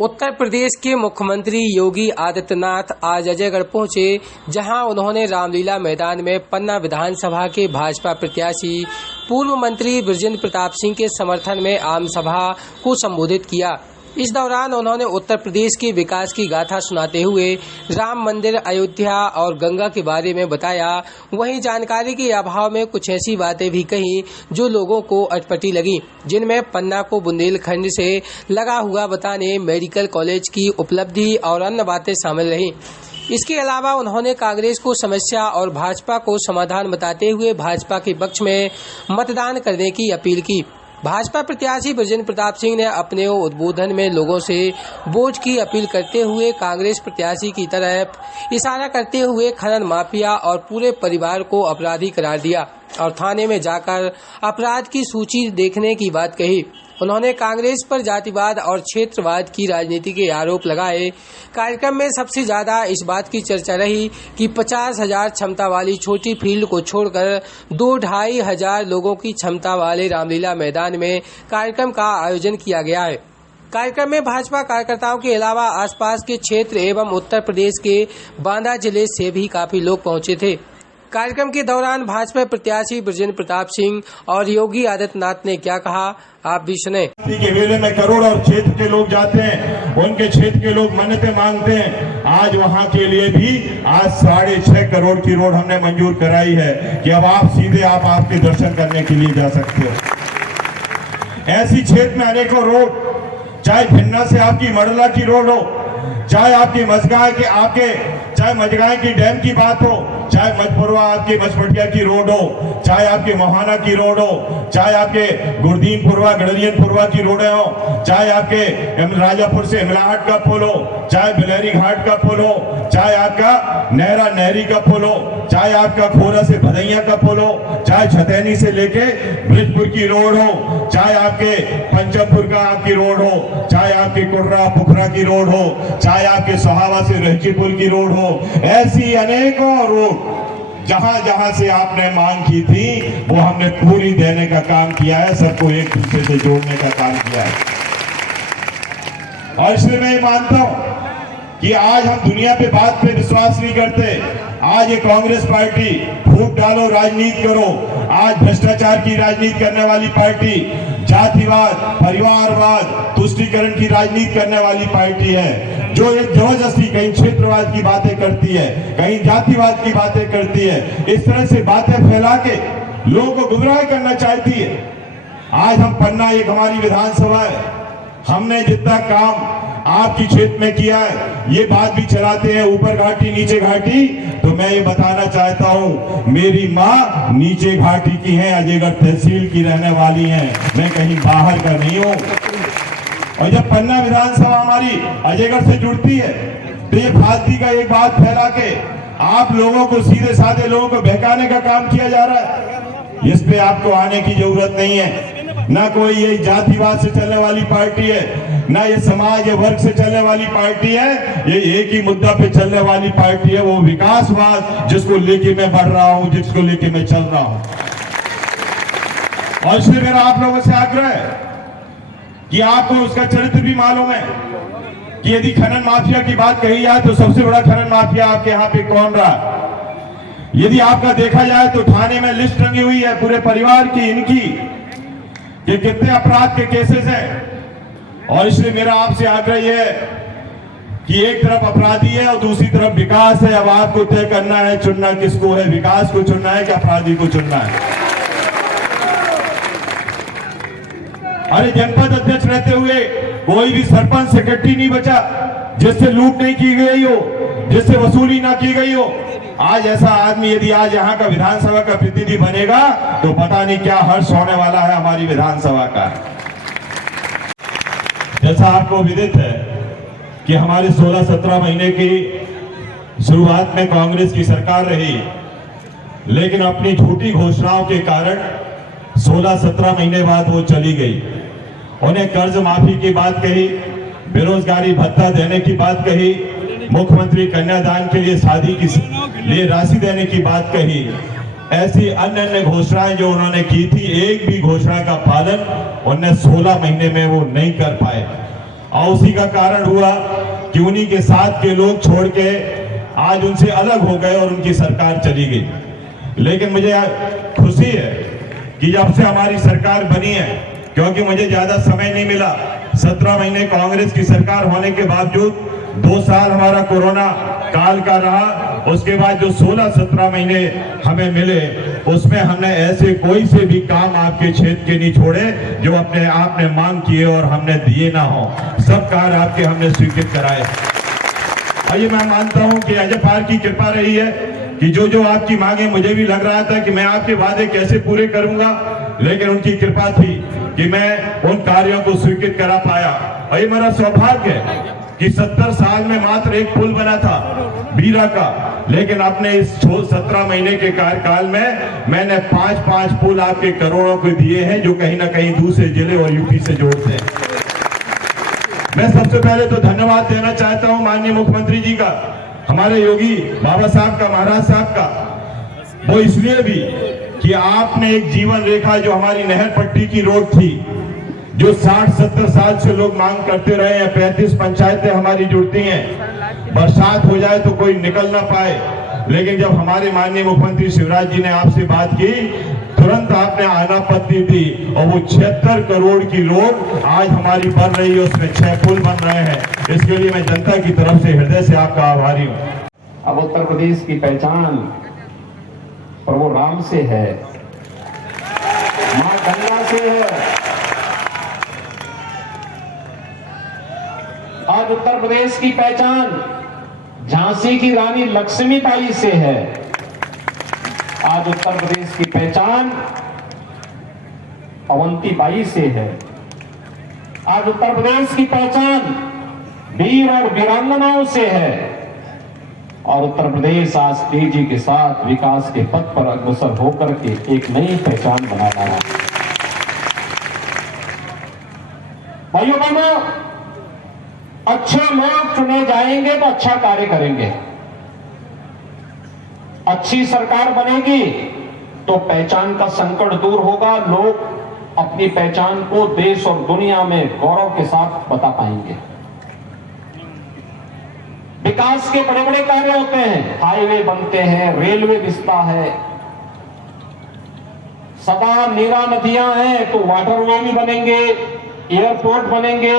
उत्तर प्रदेश के मुख्यमंत्री योगी आदित्यनाथ आज अजयगढ़ पहुंचे, जहां उन्होंने रामलीला मैदान में पन्ना विधानसभा के भाजपा प्रत्याशी पूर्व मंत्री बृजेंद्र प्रताप सिंह के समर्थन में आम सभा को संबोधित किया। इस दौरान उन्होंने उत्तर प्रदेश के विकास की गाथा सुनाते हुए राम मंदिर, अयोध्या और गंगा के बारे में बताया। वहीं जानकारी के अभाव में कुछ ऐसी बातें भी कही जो लोगों को अटपटी लगी, जिनमें पन्ना को बुंदेलखंड से लगा हुआ बताने, मेडिकल कॉलेज की उपलब्धि और अन्य बातें शामिल रहीं। इसके अलावा उन्होंने कांग्रेस को समस्या और भाजपा को समाधान बताते हुए भाजपा के पक्ष में मतदान करने की अपील की। भाजपा प्रत्याशी बृजेंद्र प्रताप सिंह ने अपने उद्बोधन में लोगों से वोट की अपील करते हुए कांग्रेस प्रत्याशी की तरफ इशारा करते हुए खनन माफिया और पूरे परिवार को अपराधी करार दिया और थाने में जाकर अपराध की सूची देखने की बात कही। उन्होंने कांग्रेस पर जातिवाद और क्षेत्रवाद की राजनीति के आरोप लगाए। कार्यक्रम में सबसे ज्यादा इस बात की चर्चा रही कि 50,000 क्षमता वाली छोटी फील्ड को छोड़कर 2-2.5 हजार लोगों की क्षमता वाले रामलीला मैदान में कार्यक्रम का आयोजन किया गया है। कार्यक्रम में भाजपा कार्यकर्ताओं के अलावा आसपास के क्षेत्र एवं उत्तर प्रदेश के बांदा जिले से भी काफी लोग पहुंचे थे। कार्यक्रम के दौरान भाजपा प्रत्याशी बृजेंद्र प्रताप सिंह और योगी आदित्यनाथ ने क्या कहा, आप भी सुने। के मेले में करोड़ और क्षेत्र के लोग जाते हैं, उनके क्षेत्र के लोग मन्नतें मांगते हैं। आज वहां के लिए भी आज 6.5 करोड़ की रोड हमने मंजूर कराई है कि अब आप सीधे आपके दर्शन करने के लिए जा सकते हो। ऐसी क्षेत्र में अनेकों रोड, चाहे भिन्ना से आपकी मडला की रोड हो, चाहे आपकी चाहे मजगांव की डैम की बात हो, चाहे मजपुरवा आपकी मछपटिया की रोड हो, चाहे आपके मोहाना की रोड हो, चाहे आपके गुरदीनपुरवा गड़लियनपुरवा की रोडें हो, चाहे आपके राजापुर से इमलाहट का पुल हो, चाहे बिलहरी घाट का पुल हो, चाहे आपका नहरी का पुल हो, चाहे आपका खोरा से भदैया का पुल हो, चाहे छतैनी से लेके ब्रिजपुर की रोड हो, चाहे आपके पंचमपुर का आपकी रोड हो, चाहे आपके कुर्रा पुखरा की रोड हो, चाहे आपके सहावा से रहचीपुर की रोड हो, ऐसी अनेकों रोड जहां जहां से आपने मांग की थी वो हमने पूरी देने का काम किया है, सबको एक दूसरे से जोड़ने का काम किया है। और इसलिए मैं मानता हूं कि आज हम दुनिया पे बात पे विश्वास नहीं करते। आज ये कांग्रेस पार्टी फूट डालो राजनीति करो, आज भ्रष्टाचार की राजनीति करने वाली पार्टी, जातिवाद, परिवारवाद, तुष्टीकरण की राजनीति करने वाली पार्टी है, जो एक जबरदस्ती कहीं क्षेत्रवाद की बातें करती है, कहीं जातिवाद की बातें करती है। इस तरह से बातें फैला के लोगों को गुमराह करना चाहती है। आज हम पन्ना, एक हमारी विधानसभा है, हमने जितना काम आपकी क्षेत्र में किया है, ये बात भी चलाते हैं ऊपर घाटी नीचे घाटी। तो मैं ये बताना चाहता हूं, मेरी माँ नीचे घाटी की है, अजयगढ़ तहसील की रहने वाली है, मैं कहीं बाहर का नहीं हूं। और जब पन्ना विधानसभा हमारी अजयगढ़ से जुड़ती है तो ये फालतू का एक बात फैला के आप लोगों को, सीधे साधे लोगों को बहकाने का काम किया जा रहा है। इस पे आपको आने की जरूरत नहीं है। ना कोई ये जातिवाद से चलने वाली पार्टी है, ना ये समाज या वर्ग से चलने वाली पार्टी है, ये एक ही मुद्दा पे चलने वाली पार्टी है, वो विकासवाद, जिसको लेके मैं बढ़ रहा हूं, जिसको लेके मैं चल रहा हूं। और इसलिए मेरा आप लोगों से आग्रह है कि आपको उसका चरित्र भी मालूम है कि यदि खनन माफिया की बात कही जाए तो सबसे बड़ा खनन माफिया आपके यहाँ पे कौन रहा। यदि आपका देखा जाए तो थाने में लिस्ट टंगी हुई है पूरे परिवार की, इनकी, कि कितने अपराध के केसेस हैं। और इसलिए मेरा आपसे आग्रह यह है कि एक तरफ अपराधी है और दूसरी तरफ विकास है। अब आपको तय करना है, चुनना किसको है, विकास को चुनना है कि अपराधी को चुनना है। अरे जनपद अध्यक्ष रहते हुए कोई भी सरपंच सेक्रेटरी नहीं बचा जिससे लूट नहीं की गई हो, जिससे वसूली ना की गई हो। आज ऐसा आदमी यदि आज यहाँ का विधानसभा का प्रतिनिधि बनेगा तो पता नहीं क्या हर्ष होने वाला है हमारी विधानसभा का। जैसा आपको विदित है कि हमारे 16-17 महीने की शुरुआत में कांग्रेस की सरकार रही, लेकिन अपनी झूठी घोषणाओं के कारण 16-17 महीने बाद वो चली गई। उन्हें कर्ज माफी की बात कही, बेरोजगारी भत्ता देने की बात कही, मुख्यमंत्री कन्यादान के लिए शादी के लिए राशि देने की बात कही। ऐसी अन्य अन्य घोषणाएं जो उन्होंने की थी, एक भी घोषणा का पालन उन्हें 16 महीने में वो नहीं कर पाए। और उसी का कारण हुआ कि उन्हीं के साथ के लोग छोड़ के आज उनसे अलग हो गए और उनकी सरकार चली गई। लेकिन मुझे खुशी है कि जब से हमारी सरकार बनी है, क्योंकि मुझे ज्यादा समय नहीं मिला, 17 महीने कांग्रेस की सरकार होने के बावजूद 2 साल हमारा कोरोना काल का रहा, उसके बाद जो 16-17 महीने हमें मिले उसमें हमने ऐसे कोई से भी काम आपके क्षेत्र के नहीं छोड़े जो अपने आपने मांग किए और हमने दिए ना हो। सब कार्य आपके हमने स्वीकृत कराए। और ये मैं मानता हूं कि अजय पार की कृपा रही है कि जो आपकी मांगे, मुझे भी लग रहा था कि मैं आपके वादे कैसे पूरे करूंगा, लेकिन उनकी कृपा थी कि मैं उन कार्यों को स्वीकृत करा पाया। और ये मेरा सौभाग्य है कि 70 साल में मात्र एक पुल बना था बीरा का, लेकिन अपने इस 17 महीने के कार्यकाल में मैंने 5 पुल आपके करोड़ों को दिए हैं, जो कहीं ना कहीं दूसरे जिले और यूपी से जोड़ते हैं। मैं सबसे पहले तो धन्यवाद देना चाहता हूं माननीय मुख्यमंत्री जी का, हमारे योगी बाबा साहब का, महाराज साहब का। वो इसलिए भी कि आपने एक जीवन रेखा, जो हमारी नहर पट्टी की रोड थी, जो 60-70 साल से लोग मांग करते रहे हैं, 35 पंचायतें हमारी जुड़ती हैं, बरसात हो जाए तो कोई निकल ना पाए, लेकिन जब हमारे माननीय मुख्यमंत्री शिवराज जी ने आपसे बात की, तुरंत आपने आनापत्ति दी और वो 76 करोड़ की रोड आज हमारी बन रही है, उसमें 6 पुल बन रहे हैं। इसके लिए मैं जनता की तरफ से हृदय से आपका आभारी हूँ। अब उत्तर प्रदेश की पहचान प्रभु राम से है, मां गंगा से है। आज उत्तर प्रदेश की पहचान झांसी की रानी लक्ष्मीबाई से है। आज उत्तर प्रदेश की पहचान अवंतीबाई से है। आज उत्तर प्रदेश की पहचान वीर और वीरांगनाओं से है। और उत्तर प्रदेश आज तेजी के साथ विकास के पथ पर अग्रसर होकर के एक नई पहचान बना रहा है। भाइयों बहनों, अच्छे लोग चुने जाएंगे तो अच्छा कार्य करेंगे। अच्छी सरकार बनेगी तो पहचान का संकट दूर होगा, लोग अपनी पहचान को देश और दुनिया में गौरव के साथ बता पाएंगे। विकास के बड़े बड़े कार्य होते हैं, हाईवे बनते हैं, रेलवे रिश्ता है, सदा नीरा नदियां हैं तो वाटरवे भी बनेंगे, एयरपोर्ट बनेंगे,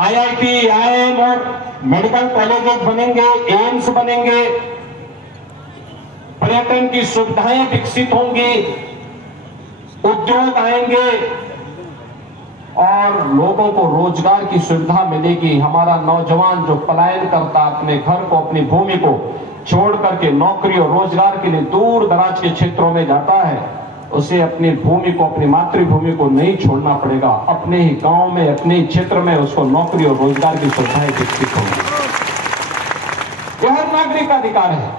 IIT, IIM और मेडिकल कॉलेजेस बनेंगे, एम्स बनेंगे, पर्यटन की सुविधाएं विकसित होंगी, उद्योग आएंगे और लोगों को रोजगार की सुविधा मिलेगी। हमारा नौजवान जो पलायन करता, अपने घर को, अपनी भूमि को छोड़ करके नौकरी और रोजगार के लिए दूर दराज के क्षेत्रों में जाता है, उसे अपनी भूमि को, अपनी मातृभूमि को नहीं छोड़ना पड़ेगा। अपने ही गांव में, अपने ही क्षेत्र में उसको नौकरी और रोजगार की सुविधाएं विकसित होंगी। यह हर नागरिक का अधिकार है।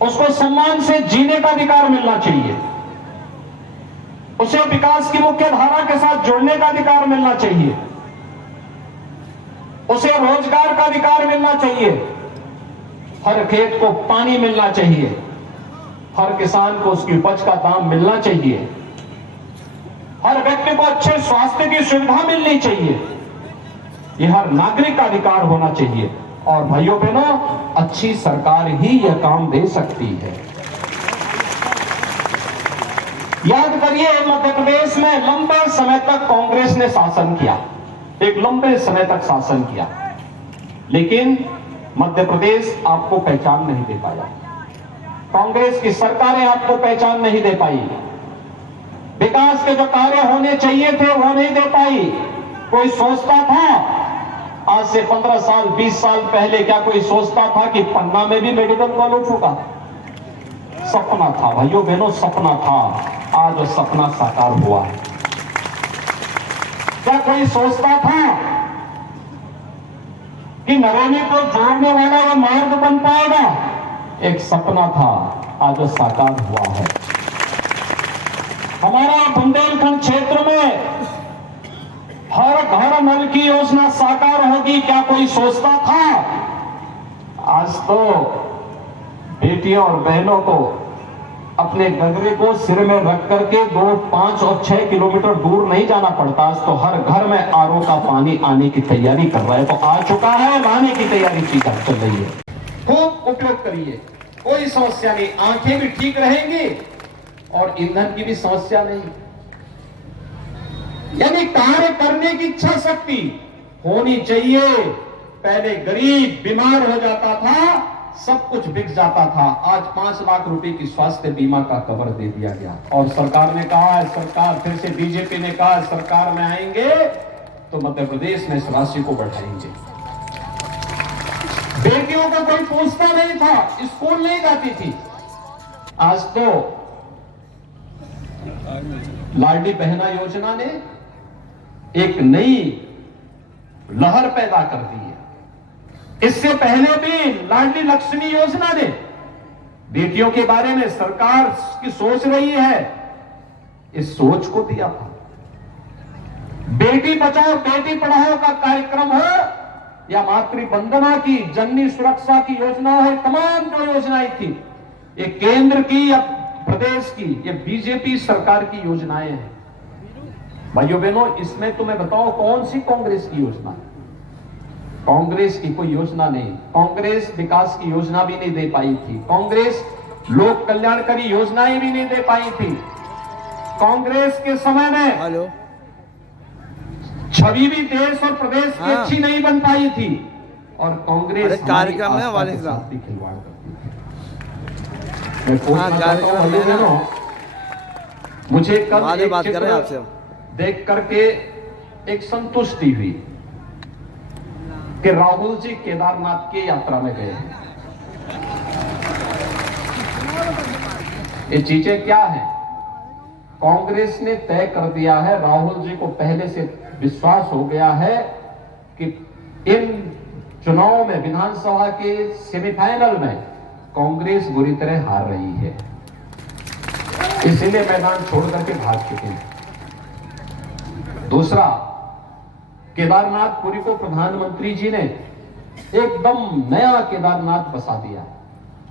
उसको सम्मान से जीने का अधिकार मिलना चाहिए, उसे विकास की मुख्य धारा के साथ जुड़ने का अधिकार मिलना चाहिए, उसे रोजगार का अधिकार मिलना चाहिए, हर खेत को पानी मिलना चाहिए, हर किसान को उसकी उपज का दाम मिलना चाहिए, हर व्यक्ति को अच्छे स्वास्थ्य की सुविधा मिलनी चाहिए। यह हर नागरिक का अधिकार होना चाहिए। और भाइयों बहनों, अच्छी सरकार ही यह काम दे सकती है। याद करिए, मध्य प्रदेश में लंबे समय तक कांग्रेस ने शासन किया, एक लंबे समय तक शासन किया, लेकिन मध्य प्रदेश आपको पहचान नहीं दे पाया। कांग्रेस की सरकारें आपको पहचान नहीं दे पाई। विकास के जो कार्य होने चाहिए थे वो नहीं दे पाई। कोई सोचता था, आज से 15 साल 20 साल पहले क्या कोई सोचता था कि पन्ना में भी मेडिकल कॉलेज होगा? सपना था भाइयों बहनों, सपना था। आज वो सपना साकार हुआ है। क्या कोई सोचता था कि नरेली को जोड़ने वाला वो मार्ग बन पाएगा? एक सपना था, आज वो साकार हुआ है। हमारा बुंदेलखंड क्षेत्र में हर घर नल की योजना साकार होगी, क्या कोई सोचता था? आज तो बेटियों और बहनों को अपने गगरे को सिर में रख करके 2, 5 और 6 किलोमीटर दूर नहीं जाना पड़ता। आज तो हर घर में आरओ का पानी आने की तैयारी कर रहा है, तो आ चुका है, लाने की तैयारी की चल रही है। खूब उपयोग करिए, कोई समस्या नहीं, आंखें भी ठीक रहेंगी और ईंधन की भी समस्या नहीं। यानी कार्य करने की इच्छा शक्ति होनी चाहिए। पहले गरीब बीमार हो जाता था, सब कुछ बिक जाता था, आज 5 लाख रुपए की स्वास्थ्य बीमा का कवर दे दिया गया। और सरकार ने कहा है, सरकार फिर से बीजेपी ने कहा सरकार में आएंगे तो मध्य प्रदेश में इस राशि को बढ़ाएंगे। बेटियों को कोई पूछता नहीं था, स्कूल नहीं जाती थी, आज तो लाडली बहना योजना ने एक नई लहर पैदा कर दी है। इससे पहले भी लाडली लक्ष्मी योजना ने बेटियों के बारे में सरकार की सोच रही है, इस सोच को दिया था। बेटी बचाओ बेटी पढ़ाओ का कार्यक्रम हो या मातृ वंदना की, जननी सुरक्षा की योजना हो, तमाम जो योजनाएं थी, ये केंद्र की या प्रदेश की, ये बीजेपी सरकार की योजनाएं हैं। भाइयों बहनों, इसमें तुम्हें बताओ कौन सी कांग्रेस की योजना है? कांग्रेस की कोई योजना नहीं। कांग्रेस विकास की योजना भी नहीं दे पाई थी, कांग्रेस लोक कल्याणकारी योजनाएं भी नहीं दे पाई थी। कांग्रेस के समय में छवि भी देश और प्रदेश की अच्छी नहीं बन पाई थी और कांग्रेस कार्यक्रम में वाले खिलवाड़ करती थी। मैं पूछना चाहता हूं भाइयों बहनों, मुझे कल एक चित्र देख करके एक संतुष्टि हुई कि राहुल जी केदारनाथ की यात्रा में गए हैं। ये चीजें क्या है? कांग्रेस ने तय कर दिया है, राहुल जी को पहले से विश्वास हो गया है कि इन चुनाव में, विधानसभा के सेमीफाइनल में कांग्रेस बुरी तरह हार रही है, इसीलिए मैदान छोड़ करके भाग चुके हैं। दूसरा, केदारनाथपुरी को प्रधानमंत्री जी ने एकदम नया केदारनाथ बसा दिया।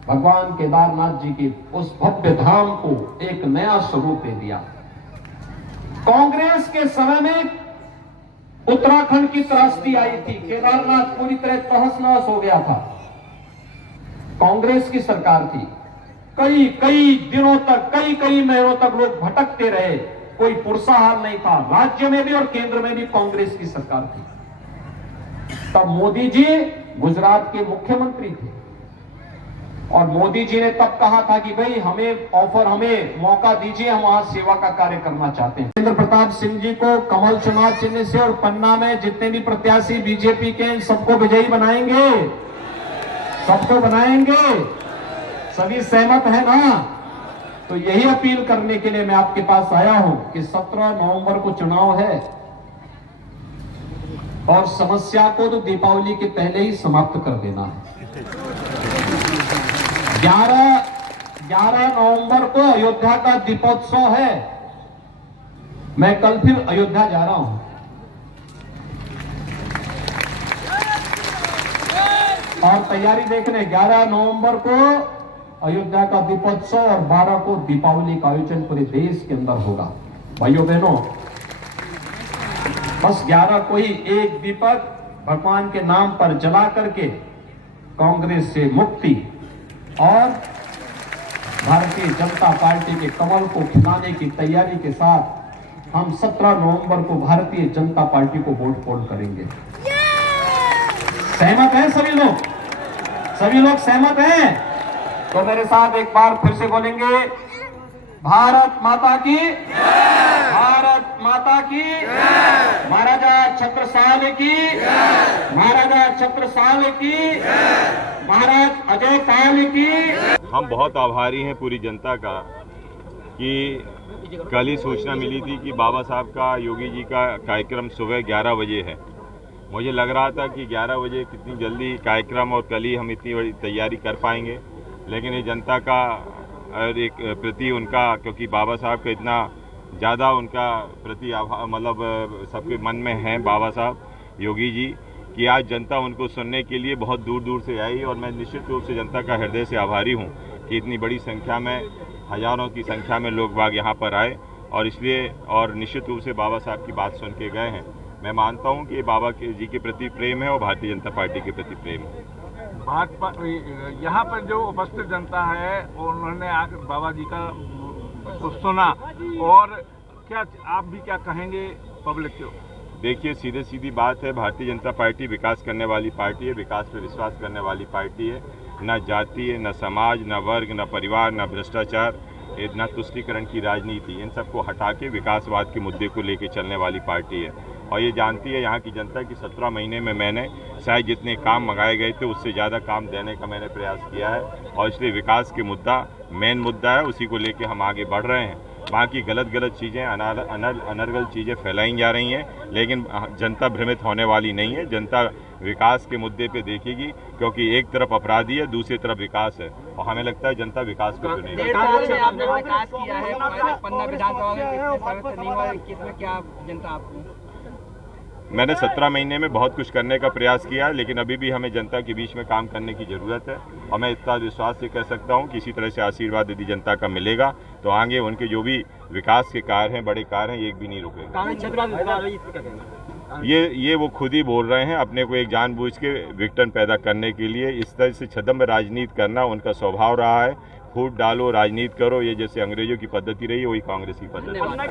भगवान केदारनाथ जी की उस भव्य धाम को एक नया स्वरूप दे दिया। कांग्रेस के समय में उत्तराखंड की त्रासदी आई थी, केदारनाथ पूरी तरह तहस-नहस हो गया था। कांग्रेस की सरकार थी, कई दिनों तक, कई महीनों तक लोग भटकते रहे, कोई पुरसाहार नहीं था। राज्य में भी और केंद्र में भी कांग्रेस की सरकार थी। तब मोदी जी गुजरात के मुख्यमंत्री थे और मोदी जी ने तब कहा था कि भाई हमें मौका दीजिए, हम वहां सेवा का कार्य करना चाहते हैं। राजेंद्र प्रताप सिंह जी को कमल चुनाव चिन्ह से और पन्ना में जितने भी प्रत्याशी बीजेपी के, सबको विजयी बनाएंगे, सबको बनाएंगे। सभी सहमत है ना? तो यही अपील करने के लिए मैं आपके पास आया हूं कि 17 नवंबर को चुनाव है और समस्या को तो दीपावली के पहले ही समाप्त कर देना है। 11 नवंबर को अयोध्या का दीपोत्सव है। मैं कल फिर अयोध्या जा रहा हूं और तैयारी देखने 11 नवंबर को अयोध्या का दीपोत्सव और 12 को दीपावली का आयोजन पूरे देश के अंदर होगा। भाइयों बहनों, बस 11 को ही एक दीपक भगवान के नाम पर जला करके कांग्रेस से मुक्ति और भारतीय जनता पार्टी के कमल को खिलाने की तैयारी के साथ हम 17 नवंबर को भारतीय जनता पार्टी को वोट पोल करेंगे। सहमत हैं सभी लोग? सभी लोग सहमत हैं? तो मेरे साथ एक बार फिर से बोलेंगे, भारत माता की, भारत माता की, महाराजा छत्रसाल की, महाराजा छत्रसाल की, महाराज अजय पाल की। हम बहुत आभारी हैं पूरी जनता का कि कल ही सूचना मिली थी कि बाबा साहब का, योगी जी का कार्यक्रम सुबह 11 बजे है। मुझे लग रहा था कि 11 बजे कितनी जल्दी कार्यक्रम और कल ही हम इतनी बड़ी तैयारी कर पाएंगे, लेकिन ये जनता का और एक प्रति उनका, क्योंकि बाबा साहब का इतना ज़्यादा उनका प्रति मतलब सबके मन में है बाबा साहब योगी जी, कि आज जनता उनको सुनने के लिए बहुत दूर दूर से आई और मैं निश्चित रूप से जनता का हृदय से आभारी हूँ कि इतनी बड़ी संख्या में हजारों की संख्या में लोग बाग यहाँ पर आए और इसलिए और निश्चित रूप से बाबा साहब की बात सुन के गए हैं। मैं मानता हूँ कि बाबा जी के प्रति प्रेम है और भारतीय जनता पार्टी के प्रति प्रेम है। भाजपा यहाँ पर जो उपस्थित जनता है उन्होंने आकर बाबा जी का सुना और क्या आप भी क्या कहेंगे पब्लिक को? देखिए, सीधे सीधी बात है, भारतीय जनता पार्टी विकास करने वाली पार्टी है, विकास पर विश्वास करने वाली पार्टी है। न जाति है, न समाज, न वर्ग, न परिवार, न भ्रष्टाचार, न तुष्टीकरण की राजनीति, इन सबको हटा के विकासवाद के मुद्दे को लेकर चलने वाली पार्टी है। और ये जानती है यहाँ की जनता कि 17 महीने में मैंने शायद जितने काम मंगाए गए थे उससे ज़्यादा काम देने का मैंने प्रयास किया है और इसलिए विकास के मुद्दा मेन मुद्दा है, उसी को लेकर हम आगे बढ़ रहे हैं। वहाँ की गलत चीज़ें, अनर्गल चीज़ें फैलाई जा रही हैं, लेकिन जनता भ्रमित होने वाली नहीं है। जनता विकास के मुद्दे पे देखेगी, क्योंकि एक तरफ अपराधी है, दूसरी तरफ विकास है और हमें लगता है जनता विकास को चुनेगी। 1.5 साल में आपने विकास किया है, पन्ना विधानसभा में कितने साल नहीं हुआ, किसमें क्या जनता आपको? मैंने 17 महीने में बहुत कुछ करने का प्रयास किया है, लेकिन अभी भी हमें जनता के बीच में काम करने की ज़रूरत है और मैं इतना विश्वास से कह सकता हूं कि इसी तरह से आशीर्वाद यदि जनता का मिलेगा तो आगे उनके जो भी विकास के कार्य हैं, बड़े कार्य हैं, एक भी नहीं रुकेगा। ये वो खुद ही बोल रहे हैं, अपने को एक जानबूझ के विघटन पैदा करने के लिए इस तरह से छद्म राजनीति करना उनका स्वभाव रहा है। फूट डालो, राजनीति करो, ये जैसे अंग्रेजों की पद्धति रही है, वही कांग्रेस की पद्धति है।